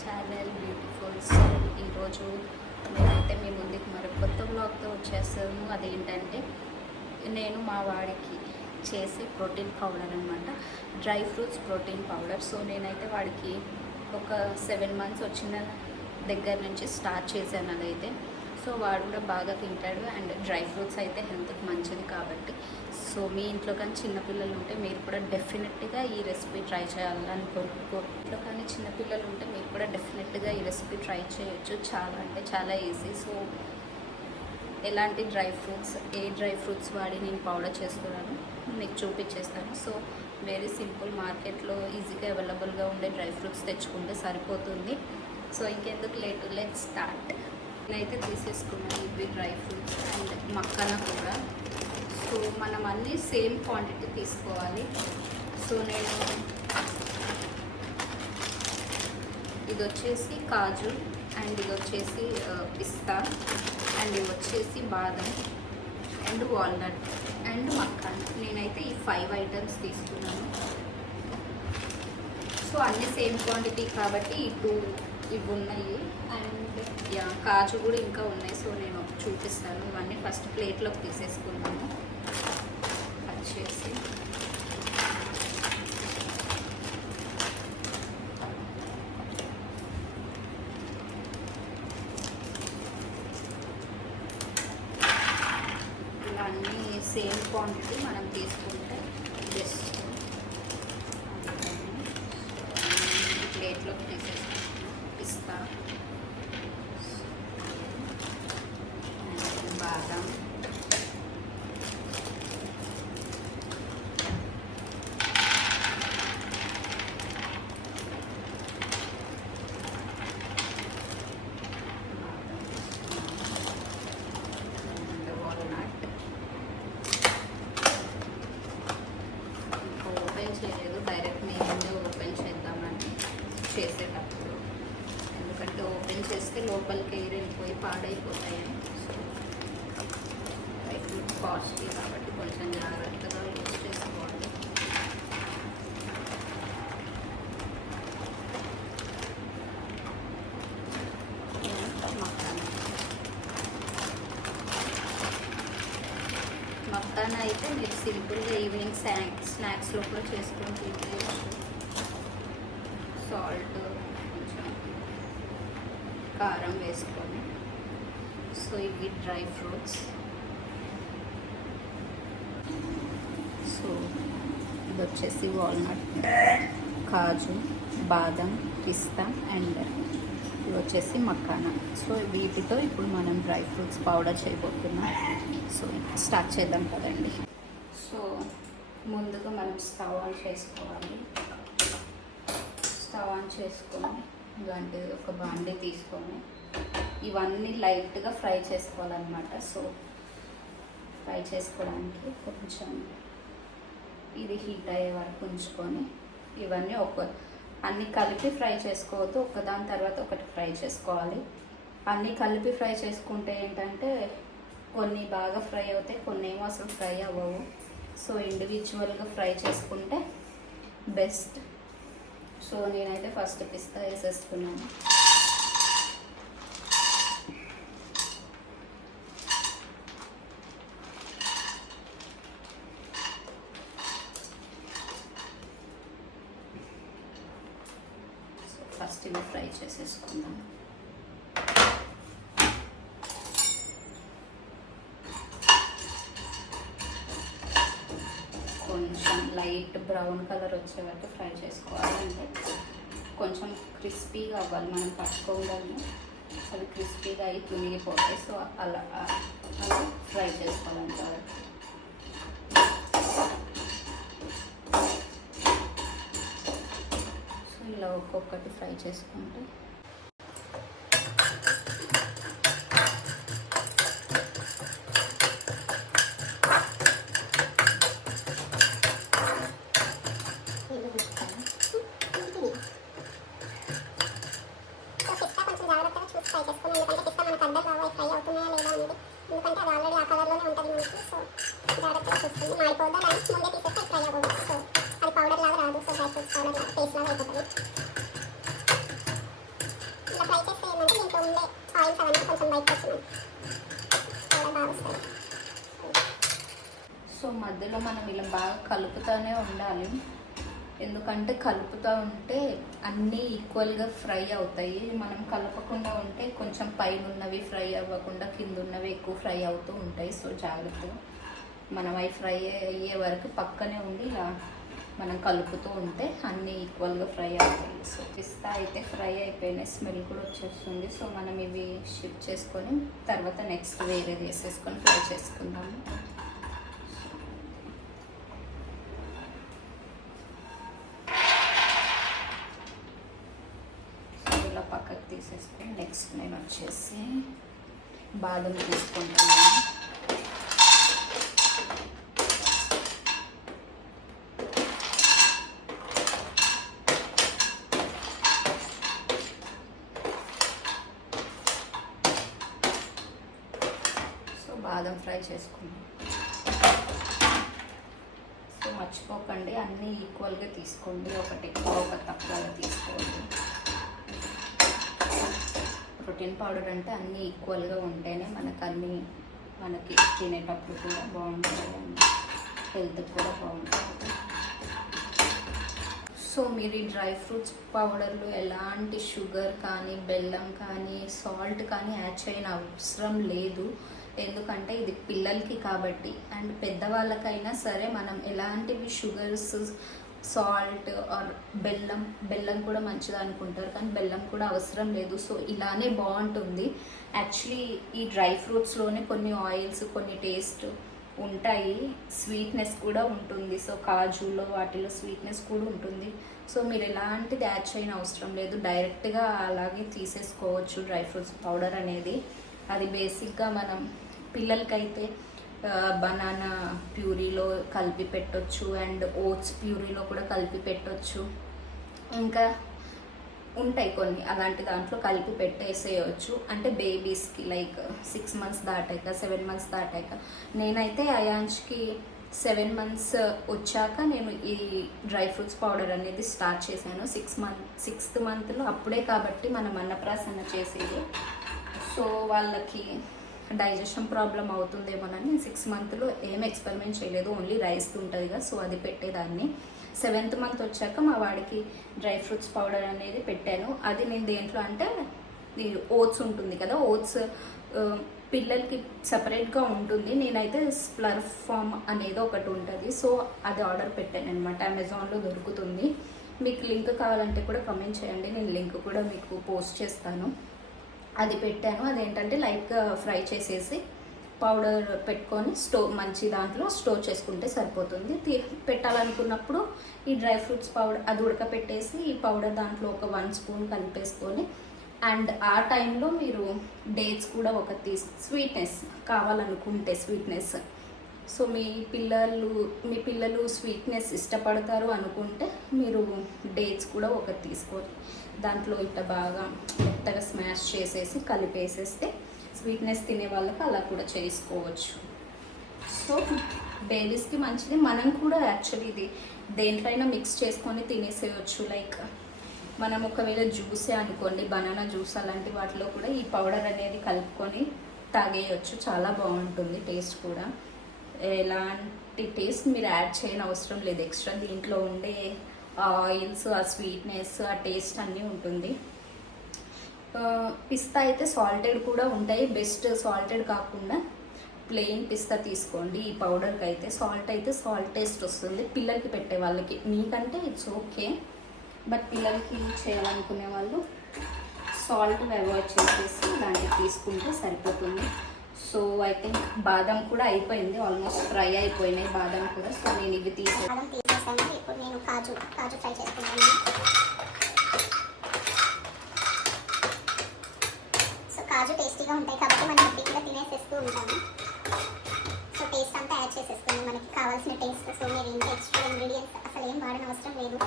Channel beautiful. So ఈరోజు నేనైతే మీ ముందుకు మరి కొత్త బ్లాగ్తో వచ్చేస్తాను. అదేంటంటే నేను మా వాడికి చేసే ప్రోటీన్ పౌడర్ అనమాట, dry fruits protein powder. So నేనైతే వాడికి ఒక 7 months వచ్చిన దగ్గర నుంచి స్టార్ట్ చేశాను అదైతే. సో వాడు కూడా బాగా తింటాడు అండ్ డ్రై ఫ్రూట్స్ అయితే హెల్త్కి మంచిది కాబట్టి. సో మీ ఇంట్లో కానీ చిన్నపిల్లలు ఉంటే మీరు కూడా డెఫినెట్గా ఈ రెసిపీ ట్రై చేయాలనుకో. ఇంట్లో కానీ చిన్నపిల్లలు ఉంటే మీరు కూడా డెఫినెట్గా ఈ రెసిపీ ట్రై చేయొచ్చు. చాలా అంటే చాలా ఈజీ. సో ఎలాంటి డ్రై ఫ్రూట్స్ వాడి నేను పౌడర్ చేస్తున్నాను మీకు చూపించేస్తాను. సో వెరీ సింపుల్, మార్కెట్లో ఈజీగా అవైలబుల్గా ఉండే డ్రై ఫ్రూట్స్ తెచ్చుకుంటే సరిపోతుంది. సో ఇంకెందుకు లేటు, లెట్ స్టార్ట్. నేనైతే తీసేసుకున్నాను ఇవి డ్రై ఫ్రూట్స్ అండ్ మక్కన కూడా. సో మనం అన్నీ సేమ్ క్వాంటిటీ తీసుకోవాలి. సో నేను ఇది వచ్చేసి కాజు అండ్ ఇది వచ్చేసి పిస్తా అండ్ ఇది వచ్చేసి బాదం అండ్ వాల్నట్ అండ్ మక్కన. నేనైతే ఈ 5 items తీసుకున్నాను. సో అన్నీ సేమ్ క్వాంటిటీ కాబట్టి ఇవి ఉన్నాయి అండ్ కాజు కూడా ఇంకా ఉన్నాయి. సో నేను చూపిస్తాను. ఇవన్నీ ఫస్ట్ ప్లేట్లోకి తీసేసుకున్నాను. కట్ చేసి ఇవన్నీ సేమ్ క్వాంటిటీ మనం తీసుకుంటే బెస్ట్. ప్లేట్లోకి తీసేసుకుంటాను. పిస్తా, బాదం, వాల్నట్. ఓపెన్ చేయలేదు, డైరెక్ట్ మేము ఓపెన్ చేద్దామని చేసేటప్పుడు, ఎందుకంటే ఓపెన్ చేస్తే లోపలికి ఎయిర్ వెళ్ళిపోయి పాడైపోతాయని. కాస్ట్లీ కాబట్టి కొంచెం జాగ్రత్తగా యూజ్ చేసుకోవాలి. మక్కానా అయితే మీరు సింపుల్గా ఈవినింగ్ స్నాక్స్లో కూడా చేసుకొని తినేయచ్చు. సాల్ట్, కొంచెం కారం వేసుకొని. సో ఇవి డ్రై ఫ్రూట్స్. సో ఇది వచ్చేసి వాల్నట్, కాజు, బాదం, పిస్తా అండ్ ఇది వచ్చేసి మక్కానా. సో వీటితో ఇప్పుడు మనం డ్రై ఫ్రూట్స్ పౌడర్ చేయబోతున్నాం. సో స్టార్ట్ చేద్దాం కదండి. సో ముందుగా మనం స్టవ్ ఆన్ చేసుకోవాలి. స్టవ్ ఆన్ చేసుకొని ఇలాంటిది ఒక బాండీ తీసుకొని ఇవన్నీ లైట్గా ఫ్రై చేసుకోవాలన్నమాట. సో ఫ్రై చేసుకోవడానికి కొంచెం ఇది హీట్ అయ్యే వరకు ఉంచుకొని ఇవన్నీ అన్నీ కలిపి ఫ్రై చేసుకోవద్దు, ఒకదాని తర్వాత ఒకటి ఫ్రై చేసుకోవాలి. అన్నీ కలిపి ఫ్రై చేసుకుంటే ఏంటంటే కొన్ని బాగా ఫ్రై అవుతాయి, కొన్ని ఏమో అసలు ఫ్రై అవ్వవు. సో ఇండివిజువల్గా ఫ్రై చేసుకుంటే బెస్ట్. సో నేనైతే ఫస్ట్ పిస్తా వేసేసుకున్నాను. ఫస్ట్ ఇవి ఫ్రై చేసేసుకుందాం. కొంచెం లైట్ బ్రౌన్ కలర్ వచ్చే వరకు ఫ్రై చేసుకోవాలి. అంటే కొంచెం క్రిస్పీగా అవ్వాలి. మనం పట్టుకోవడాన్ని అవి క్రిస్పీగా అయి తునిగిపోతాయి. సో అలా ఫ్రై చేసుకోవాలంటే ఇలా ఒక్కొక్కటి ఫ్రై చేసుకుంటే ఎందుకంటే అది ఆల్రెడీ ఆ కలర్లోనే ఉంటుంది మనకి. సో జాగ్రత్తగా చూస్తుంది, మాడిపోద్దా దాన్ని ముందే తీసేస్తే ఫ్రై అవ్వదు. సో అది పౌడర్ లాగా రాదు. సో డ్రై ఫ్రూట్స్ పౌడర్ లాగా పేస్ట్ లాగా అయిపోతుంది. దీంట్లో ఉండే ఆయిల్స్ అవన్నీ కొంచెం బయటకు వచ్చినాయి, చాలా బాగా వస్తాయి. సో మధ్యలో మనం ఇలా బాగా కలుపుతూనే ఉండాలి, ఎందుకంటే కలుపుతూ ఉంటే అన్నీ ఈక్వల్గా ఫ్రై అవుతాయి. మనం కలపకుండా ఉంటే కొంచెం పైన ఉన్నవి ఫ్రై అవ్వకుండా కింద ఉన్నవి ఎక్కువ ఫ్రై అవుతూ ఉంటాయి. సో జాగ్రత్తగా మనం అవి ఫ్రై అయ్యే వరకు పక్కనే ఉండి ఇలా మనం కలుపుతూ ఉంటే అన్నీ ఈక్వల్గా ఫ్రై అవుతాయి. సో పిస్తా అయితే ఫ్రై అయిపోయినాయి, స్మెల్ కూడా వచ్చేస్తుంది. సో మనం ఇవి షిఫ్ట్ చేసుకొని తర్వాత నెక్స్ట్ వేరే వేసేసుకొని ఫ్రై చేసుకుందాము. ఇలా పక్కకు తీసేసుకొని నెక్స్ట్ నేను వచ్చేసి బాదం తీసుకుంటాను. బాదం ఫ్రై చేసుకున్నాం. సో మర్చిపోకండి అన్నీ ఈక్వల్గా తీసుకోండి, ఒకటి ఎక్కువ ఒకటి తక్కువగా తీసుకోండి. ప్రోటీన్ పౌడర్ అంటే అన్నీ ఈక్వల్గా ఉంటేనే మనకి తినేటప్పుడు కూడా బాగుంటుంది, హెల్త్ కూడా బాగుంటుంది. సో మీరు ఈ డ్రై ఫ్రూట్స్ పౌడర్లు ఎలాంటి షుగర్ కానీ బెల్లం కానీ సాల్ట్ కానీ యాడ్ చేయని అవసరం లేదు, ఎందుకంటే ఇది పిల్లలకి కాబట్టి. అండ్ పెద్దవాళ్ళకైనా సరే మనం ఎలాంటివి షుగర్స్ సాల్ట్ ఆర్ బెల్లం కూడా మంచిది అనుకుంటారు, కానీ బెల్లం కూడా అవసరం లేదు. సో ఇలానే బాగుంటుంది. యాక్చువల్లీ ఈ డ్రై ఫ్రూట్స్లోనే కొన్ని ఆయిల్స్ కొన్ని టేస్ట్ ఉంటాయి, స్వీట్నెస్ కూడా ఉంటుంది. సో కాజులో వాటిలో స్వీట్నెస్ కూడా ఉంటుంది. సో మీరు ఎలాంటిది యాడ్ చేయని అవసరం లేదు, డైరెక్ట్గా అలాగే తీసేసుకోవచ్చు డ్రై ఫ్రూట్స్ పౌడర్ అనేది. అది బేసిక్గా మనం పిల్లలకైతే బనానా ప్యూరీలో కలిపి పెట్టొచ్చు అండ్ ఓట్స్ ప్యూరీలో కూడా కలిపి పెట్టొచ్చు, ఇంకా ఉంటాయి కొన్ని అలాంటి దాంట్లో కలిపి పెట్టేసేయచ్చు. అంటే బేబీస్కి లైక్ 6 months దాటాక 7 months దాటాక, నేనైతే అయాంష్కి 7 months వచ్చాక నేను ఈ డ్రై ఫ్రూట్స్ పౌడర్ అనేది స్టార్ట్ చేశాను. 6th monthలో అప్పుడే కాబట్టి మనం అన్నప్రాసన చేసేది. సో వాళ్ళకి డైజెషన్ ప్రాబ్లం అవుతుందేమోనని 6 monthలో ఏం ఎక్స్పెరిమెంట్ చేయలేదు, ఓన్లీ రైస్ ఉంటుంది కదా, సో అది పెట్టేదాన్ని. 7th month వచ్చాక మా వాడికి డ్రై ఫ్రూట్స్ పౌడర్ అనేది పెట్టాను. అది నేను దేంట్లో అంటే ఓట్స్ ఉంటుంది కదా, ఓట్స్ పిల్లలకి సపరేట్గా ఉంటుంది, నేనైతే స్ప్లర్ఫ్ ఫామ్ అనేది ఒకటి ఉంటుంది. సో అది ఆర్డర్ పెట్టాను అనమాట, అమెజాన్లో దొరుకుతుంది. మీకు లింక్ కావాలంటే కూడా కమెంట్ చేయండి, నేను లింక్ కూడా మీకు పోస్ట్ చేస్తాను. అది పెట్టాను. అదేంటంటే లైట్గా ఫ్రై చేసేసి పౌడర్ పెట్టుకొని మంచి దాంట్లో స్టోర్ చేసుకుంటే సరిపోతుంది. పెట్టాలనుకున్నప్పుడు ఈ డ్రై ఫ్రూట్స్ పౌడర్ అది ఉడకపెట్టేసి ఈ పౌడర్ దాంట్లో ఒక 1 spoon కలిపేసుకొని, అండ్ ఆ టైంలో మీరు డేట్స్ కూడా ఒక స్వీట్నెస్ కావాలనుకుంటే స్వీట్నెస్, సో మీ పిల్లలు స్వీట్నెస్ ఇష్టపడతారు అనుకుంటే మీరు డేట్స్ కూడా ఒకటి తీసుకొని దాంట్లో ఇట్లా బాగా మెత్తగా స్మాష్ చేసేసి కలిపేసేస్తే స్వీట్నెస్ తినే వాళ్ళకి అలా కూడా చేసుకోవచ్చు. సో బేబీస్కి మంచిది. మనం కూడా యాక్చువల్లీ ఇది దేంట్లైనా మిక్స్ చేసుకొని తినేసేయచ్చు. లైక్ మనం ఒకవేళ జ్యూసే అనుకోండి, బనానా జ్యూస్ అలాంటి వాటిలో కూడా ఈ పౌడర్ అనేది కలుపుకొని తాగేయచ్చు, చాలా బాగుంటుంది. టేస్ట్ కూడా ఎలాంటి టేస్ట్ మీరు యాడ్ చేయని అవసరం లేదు, ఎక్స్ట్రా దీంట్లో ఉండే ఆయిల్స్ ఆ స్వీట్నెస్ ఆ టేస్ట్ అన్నీ ఉంటుంది. పిస్తా అయితే సాల్టెడ్ కూడా ఉంటాయి, బెస్ట్ సాల్టెడ్ కాకుండా ప్లెయిన్ పిస్తా తీసుకోండి. ఈ పౌడర్కి అయితే సాల్ట్ టేస్ట్ వస్తుంది పిల్లలకి పెట్టే వాళ్ళకి, మీకంటే ఇట్స్ ఓకే, బట్ పిల్లలకి చేయాలనుకునే వాళ్ళు సాల్ట్ అవాయిడ్ చేసేసి ఇలాంటివి తీసుకుంటే సరిపోతుంది. సో ఐ థింక్ బాదం కూడా అయిపోయింది, ఆల్మోస్ట్ ఫ్రై అయిపోయినాయి బాదం కూడా. సో నేను ఇవి తీసేసాను. ఇప్పుడు నేను కాజు ఫ్రై చేసుకుంటాను. సో కాజు టేస్టీగా ఉంటాయి కాబట్టి మనం హ్యాపీగా తినేసేస్తూ ఉంటాము. సో టేస్ట్ అంతా యాడ్ చేసేస్తుంది మనకి కావాల్సిన టేస్ట్. సో మీరు ఇంకా ఎక్స్ట్రా ఇంగ్రీడియంట్స్ అసలు ఏం వాడని అవసరం లేదు.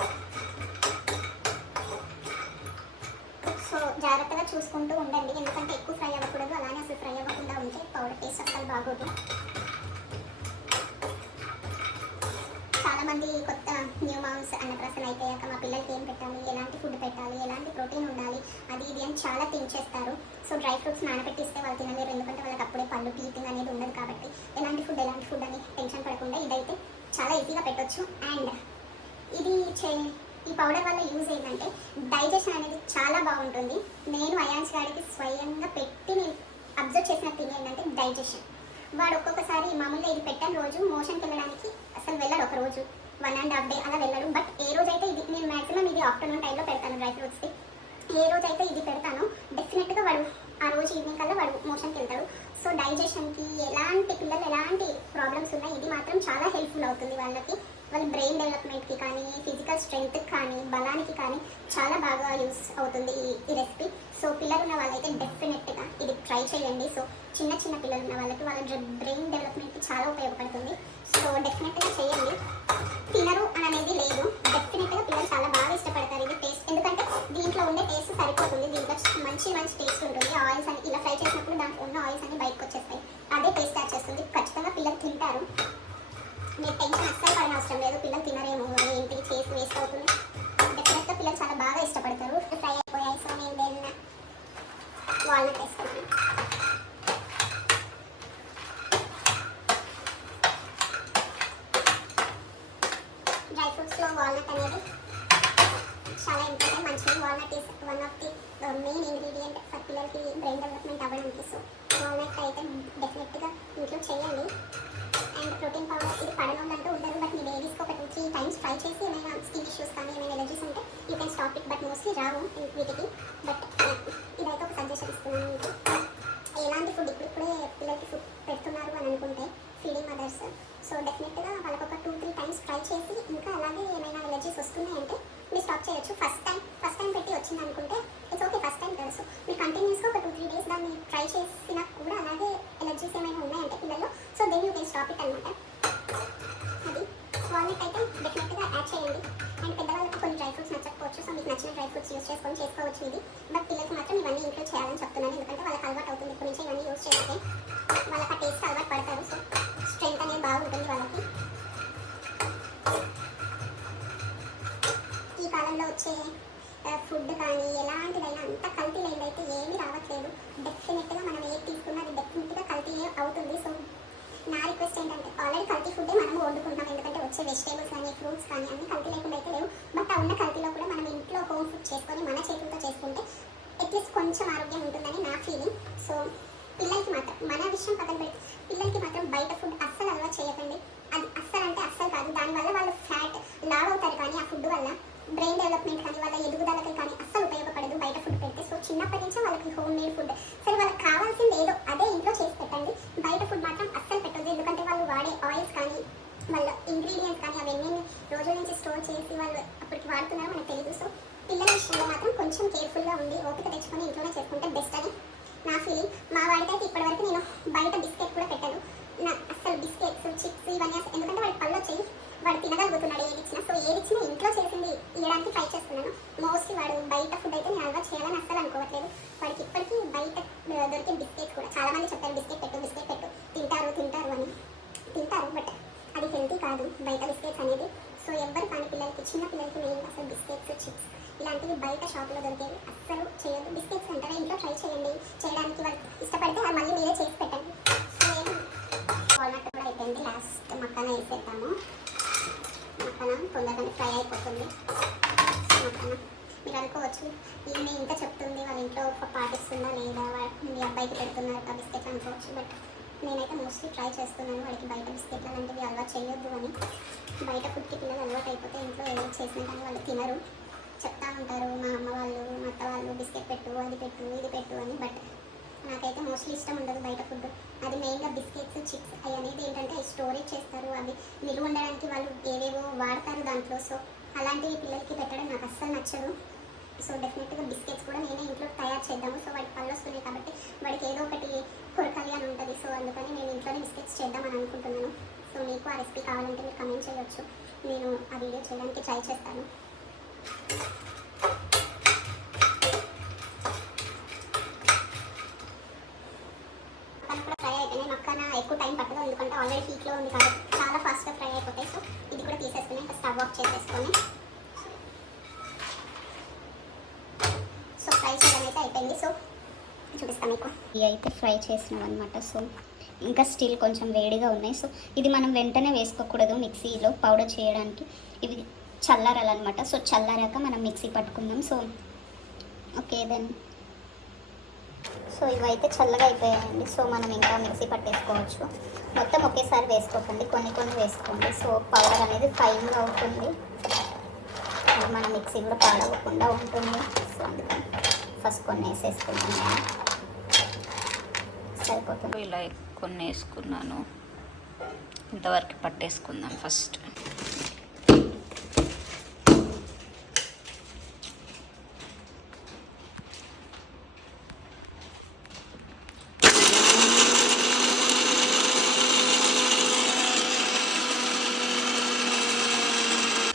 సో జాగ్రత్తగా చూసుకుంటూ ఉండండి, ఎందుకంటే ఎక్కువ ఫ్రై అవ్వకూడదు, అలానే అసలు ఫ్రై అవ్వకుండా ఉంటే పౌడర్ టేస్ట్ అసలు బాగోదు. చాలామంది కొత్త న్యూ మామ్స్ అన్నప్రాసన అయిపోయాక మా పిల్లలకి ఏం పెట్టాలి, ఎలాంటి ఫుడ్ పెట్టాలి, ఎలాంటి ప్రోటీన్ ఉండాలి, అది ఇది అని చాలా తినేస్తారు. సో డ్రై ఫ్రూట్స్ నానబెట్టిస్తే వాళ్ళు తినలేరు, ఎందుకంటే వాళ్ళకి అప్పుడే పళ్ళు టీతింగ్ అనేది ఉండదు కాబట్టి ఎలాంటి ఫుడ్ అని టెన్షన్ పడకుండా ఇదైతే చాలా ఈజీగా పెట్టొచ్చు. అండ్ ఇది ఈ పౌడర్ వల్ల యూజ్ ఏంటంటే డైజెషన్ అనేది చాలా బాగుంటుంది. నేను అయాన్స్ గారికి స్వయంగా పెట్టి నేను అబ్జర్వ్ చేసిన థింగ్ ఏంటంటే డైజెషన్. వాడు ఒక్కొక్కసారి మామూలుగా ఇది పెట్టని రోజు మోషన్కి వెళ్ళడానికి అసలు వెళ్ళడు, ఒక రోజు 1.5 డే అలా వెళ్ళడు. బట్ ఏ రోజైతే ఇది నేను మ్యాక్సిమం ఇది ఆఫ్టర్నూన్ టైంలో పెడతాను డ్రై ఫ్రూట్స్కి, ఏ రోజైతే ఇది పెడతానో డెఫినెట్గా వాడు ఆ రోజు ఈవినింగ్ కల్లా వాడు మోషన్కి వెళ్తాడు. సో డైజెషన్కి పిల్లలు ఎలాంటి ప్రాబ్లమ్స్ ఉన్నాయి ఇది మాత్రం చాలా హెల్ప్ఫుల్ అవుతుంది వాళ్ళకి. వాళ్ళ బ్రెయిన్ డెవలప్మెంట్కి కానీ ఫిజికల్ స్ట్రెంగ్త్కి కానీ బలానికి కానీ చాలా బాగా యూస్ అవుతుంది ఈ రెసిపీ. సో పిల్లలు ఉన్న వాళ్ళైతే డెఫినెట్గా ఇది ట్రై చేయండి. సో చిన్న పిల్లలు ఉన్న వాళ్ళకి వాళ్ళ బ్రెయిన్ డెవలప్మెంట్కి చాలా ఉపయోగపడుతుంది. సో డెఫినెట్గా చేయండి. తినరు అని అనేది లేదు, డెఫినెట్గా పిల్లలు చాలా బాగా ఇష్టపడతారు ఇది టేస్ట్, ఎందుకంటే దీంట్లో ఉండే టేస్ట్ సరిపోతుంది. దీంట్లో మంచి టేస్ట్ ఉంటుంది. ఆయిల్స్ అని ఇలా ఫ్రై చేసినప్పుడు దాంట్లో ఉన్న ఆయిల్స్ అన్ని బయటకు వచ్చేస్తాయి, అదే టేస్ట్ యాడ్ చేస్తుంది. ఖచ్చితంగా పిల్లలు తింటారు, మీరు టెన్షన్ అస్సలు పడిన అవసరం లేదు. పిల్లలు తినరేమో ఏంటి చేసి వేస్ట్ అవుతుంది, డెఫినెట్గా పిల్లలు చాలా బాగా ఇష్టపడతారు. ఫ్రై అయిపోయాయి. సో నేను దెన్ వాల్నట్ వేసుకున్నాను. డ్రై ఫ్రూట్స్లో వాల్నట్ అనేది చాలా ఇంపార్టెంట్, మంచిది. Walnut is one of the main ingredient for పిల్లలకి బ్రెయిన్ డెవలప్మెంట్ అవ్వడానికి. సో వాల్నట్ అయితే డెఫినెట్గా ఇంక్లూడ్ చేయండి. అండ్ ప్రోటీన్ పౌడర్ ఇది పడనోళ్ళంటూ ఉండరు, బట్ మీరు డైలీస్కి ఒక 2-3 టైమ్స్ ట్రై చేసి ఏమైనా స్కిన్ ఇష్యూస్ కానీ ఏమైనా ఎలర్జీస్ ఉంటే you can stop it. But mostly రావు వీటికి. బట్ ఇదైతే ఒక సజెషన్ ఇస్తున్నాను మీకు. ఎలాంటి ఫుడ్ ఇప్పుడే పిల్లలకి ఫుడ్ పెడుతున్నారు అని అనుకుంటే ఫీడింగ్ మదర్స్, సో డెఫినెట్గా వాళ్ళకి ఒక 2-3 టైమ్స్ ట్రై చేసి ఇంకా అలాగే ఏమైనా ఎలర్జీస్ వస్తున్నాయంటే మీరు స్టాప్ చేయొచ్చు. ఫస్ట్ టైం పెట్టి వచ్చింది అనుకుంటే ఇట్స్ ఓకే, ఫస్ట్ టైం తెలుసు. మీరు కంటిన్యూస్గా ఒక 2-3 డేస్ దాన్ని ట్రై చేసినా కూడా అలాగే ఎలర్జీస్ ఏమైనా ఉన్నాయంటే పిల్లలు, so then you can stop it అనమాట. అది వాల్నట్ అయితే డెఫినెట్గా యాడ్ చేయండి. అండ్ పెద్దవాళ్ళకి కొన్ని డ్రై ఫ్రూట్స్ నచ్చకపోవచ్చు, సో మీకు నచ్చిన డ్రై ఫ్రూట్స్ యూస్ చేసుకొని చేసుకోవచ్చు ఇది. బట్ పిల్లలకి మాత్రం ఇవన్నీ ఇంక్లూడ్ చేయాలని చెప్తున్నాను, ఎందుకంటే వాళ్ళకి అలవాటు అవుతుంది. ఇప్పటి నుంచి ఇవన్నీ యూస్ చేస్తే వాళ్ళకి ఆ టేస్ట్ అలవాటు పడతారు. సో స్ట్రెంత్ అనేది బాగుంటుంది వాళ్ళకి. ఈ కాలంలో వచ్చే ఫుడ్ కానీ ఎలాంటిదైనా అంత కల్తీ లేదైతే ఏమీ రావట్లేదు. డెఫినెట్గా మనం ఏది తీసుకున్నా అది డెఫినెట్గా కల్తీ అవుతుంది. సో నా రిక్వెస్ట్ ఏంటంటే ఆల్రెడీ కల్తీ ఫుడ్డే మనం వండుకుంటాం, ఎందుకంటే వచ్చే వెజిటేబుల్స్ కానీ ఫ్రూట్స్ కానీ అన్ని కల్తీ లేకుండా అయితే లేవు. బట్ ఆ ఉన్న కల్తీలో కూడా మనం ఇంట్లో హోమ్ ఫుడ్ చేసుకొని మన చేతులతో చేసుకుంటే అట్లీస్ట్ కొంచెం ఆరోగ్యం ఉంటుందని నా ఫీలింగ్. సో పిల్లలకి మాత్రం మన విషయం పక్కన పెట్టి పిల్లలకి మాత్రం బయట ఫుడ్ అస్సలు అలవాటు చేయకండి. అది అస్సలు అంటే అస్సలు కాదు. దానివల్ల వాళ్ళు ఫ్యాట్ లావ్ అవుతారు, కానీ ఆ ఫుడ్ వల్ల బ్రెయిన్ డెవలప్మెంట్ కానీ వాళ్ళ ఎదుగుదలకి కానీ అస్సలు ఉపయోగపడదు బయట ఫుడ్ పెడితే. సో చిన్నప్పటి నుంచే వాళ్ళకి హోమ్ మేడ్ ఫుడ్, సరే వాళ్ళకి కావాల్సింది ఏదో అదే ఇంట్లో చేసి పెట్టండి. బయట ఫుడ్ మాత్రం అస్సలు పెట్టద్దు, ఎందుకంటే వాళ్ళు వాడే ఆయిల్స్ కానీ వాళ్ళ ఇంగ్రీడియంట్స్ కానీ అవన్నీ రోజుల నుంచి స్టోర్ చేసి వాళ్ళు అప్పటికి వాడుతున్నారో మనకు తెలియదు. సో పిల్లల విషయంలో మాత్రం కొంచెం కేర్ఫుల్గా ఉండి ఓపిక తెచ్చుకొని ఇంట్లోనే చేసుకుంటే బెస్ట్ అని నా ఫీలింగ్. మా వాడికైతే ఇప్పటివరకు నేను బయట బిస్కెట్ కూడా పెట్టాను. అస్సలు బిస్కెట్స్ చిప్స్ ఇవన్నీ ఎందుకంటే వాడి పళ్ళు వచ్చి వాడు తినగలుగుతున్నాడు ఏది ఇచ్చినా. సో ఏది ఇచ్చినా ఇంట్లో చేసింది ఇవ్వడానికి ట్రై చేస్తున్నాను. మోస్ట్లీ వాడు బయట ఫుడ్ అయితే నేను అలవాటు చేయాలని అస్సలు అనుకోవట్లేదు. వాడికి ఇప్పటికీ బయట దొరికే బిస్కెట్స్ కూడా చాలామంది చెప్పారు బిస్కెట్ పెట్టు తింటారు అని. తింటారు, బట్ అది హెల్తీ కాదు బయట బిస్కెట్స్ అనేది. సో ఎవ్వరు కానీ చిన్న పిల్లలకి మెయిన్ అసలు బిస్కెట్స్ చిప్స్ ఇలాంటివి బయట షాప్లో దొరికేవి అస్సలు చేయొద్దు. బిస్కెట్స్ అంటారా ఇంట్లో ట్రై చేయండి, చేయడానికి వాళ్ళు ఇష్టపడితే అది మళ్ళీ మీరే చేసి పెట్టండి. సో వాల్నట్ కూడా అయిపోయింది, లాస్ట్ మక్కన వేసేద్దాము. మక్కన తొందరగానే ఫ్రై అయిపోతుంది. మక్కన మీరు అనుకోవచ్చు ఈమె ఇంత చెప్తుంది వాళ్ళ ఇంట్లో పాటిస్తుందా లేదా, మీ అబ్బాయికి పెడుతున్నారు బిస్కెట్లు అనుకోవచ్చు. బట్ నేనైతే మోస్ట్లీ ట్రై చేస్తున్నాను వాడికి బయట బిస్కెట్లు అలాంటివి అలవాటు చేయొద్దు అని. బయట ఫుడ్కి పిల్లలు అలవాటు అయిపోతే ఇంట్లో ఏదో చేసినా కానీ వాళ్ళు తినరు. చెప్తా ఉంటారు మా అమ్మ వాళ్ళు మా అత్త వాళ్ళు బిస్కెట్ పెట్టు అది పెట్టు ఇది పెట్టు అని. బట్ నాకైతే మోస్ట్లీ ఇష్టం ఉండదు బయట ఫుడ్. అది మెయిన్గా బిస్కెట్స్ చిప్స్ అవి అనేది ఏంటంటే స్టోరేజ్ చేస్తారు, అవి నిలువ ఉండడానికి వాళ్ళు ఏవేవో వాడతారు దాంట్లో. సో అలాంటివి పిల్లలకి పెట్టడం నాకు అస్సలు నచ్చదు. సో డెఫినెట్గా బిస్కెట్స్ కూడా నేనే ఇంట్లో తయారు చేద్దాము. సో వాడికి పళ్ళు వస్తున్నాయి కాబట్టి వాడికి ఏదో ఒకటి కొరకాలి అని ఉంటుంది. సో అందుకని నేను ఇంట్లోనే బిస్కెట్స్ చేద్దామని అనుకుంటున్నాను. సో మీకు ఆ రెసిపీ కావాలంటే మీరు కమెంట్ చేయొచ్చు, నేను ఆ వీడియో చేయడానికి ట్రై చేస్తాను. ఫ్రై అయిపోయినాయి. మక్కన ఎక్కువ టైం పట్టదు, ఎందుకంటే ఆల్రెడీ హీట్లో ఉంది కాబట్టి చాలా ఫాస్ట్గా ఫ్రై అయిపోతాయి. సో ఇది కూడా తీసేసుకుని ఇంకా స్టవ్ ఆఫ్ చేసేసుకొని సో ఫ్రై చేయడం అయితే అయిపోయింది. సో చూపిస్తాను మీకు. ఇవి అయితే ఫ్రై చేసినాం అనమాట. సో ఇంకా స్టిల్ కొంచెం వేడిగా ఉన్నాయి. సో ఇది మనం వెంటనే వేసుకోకూడదు మిక్సీలో పౌడర్ చేయడానికి. ఇవి చల్లారాలన్నమాట. సో చల్లారాక మనం మిక్సీ పట్టుకుందాం. So okay then. సో ఇవైతే చల్లగా అయిపోయాయండి. సో మనం ఇంకా మిక్సీ పట్టేసుకోవచ్చు. మొత్తం ఒకేసారి వేసుకోకండి, కొన్ని కొన్ని వేసుకోండి. సో పౌడర్ అనేది ఫైన్గా అవుతుంది, మన మిక్సీ కూడా పాడవకుండా ఉంటుంది. సో అందుకని ఫస్ట్ కొన్ని వేసేసుకున్నాను, సరిపోతుంది. ఇలా కొన్ని వేసుకున్నాను, ఇంతవరకు పట్టేసుకుందాం ఫస్ట్.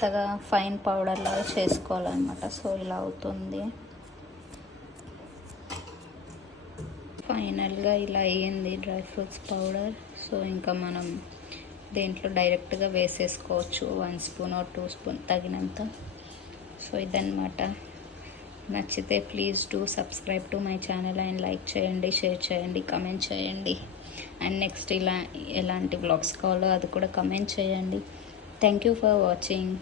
కొత్తగా ఫైన్ పౌడర్ లాగా చేసుకోవాలన్నమాట. సో ఇలా అవుతుంది. ఫైనల్గా ఇలా అయ్యింది డ్రై ఫ్రూట్స్ పౌడర్. సో ఇంకా మనం దీంట్లో డైరెక్ట్గా వేసేసుకోవచ్చు, 1 స్పూన్ 2 స్పూన్ తగినంత. సో ఇదన్నమాట. నచ్చితే please do subscribe to my channel and like చేయండి, షేర్ చేయండి, కమెంట్ చేయండి. అండ్ నెక్స్ట్ ఇలా ఎలాంటి బ్లాగ్స్ కావాలో అది కూడా కమెంట్ చేయండి. Thank you for watching.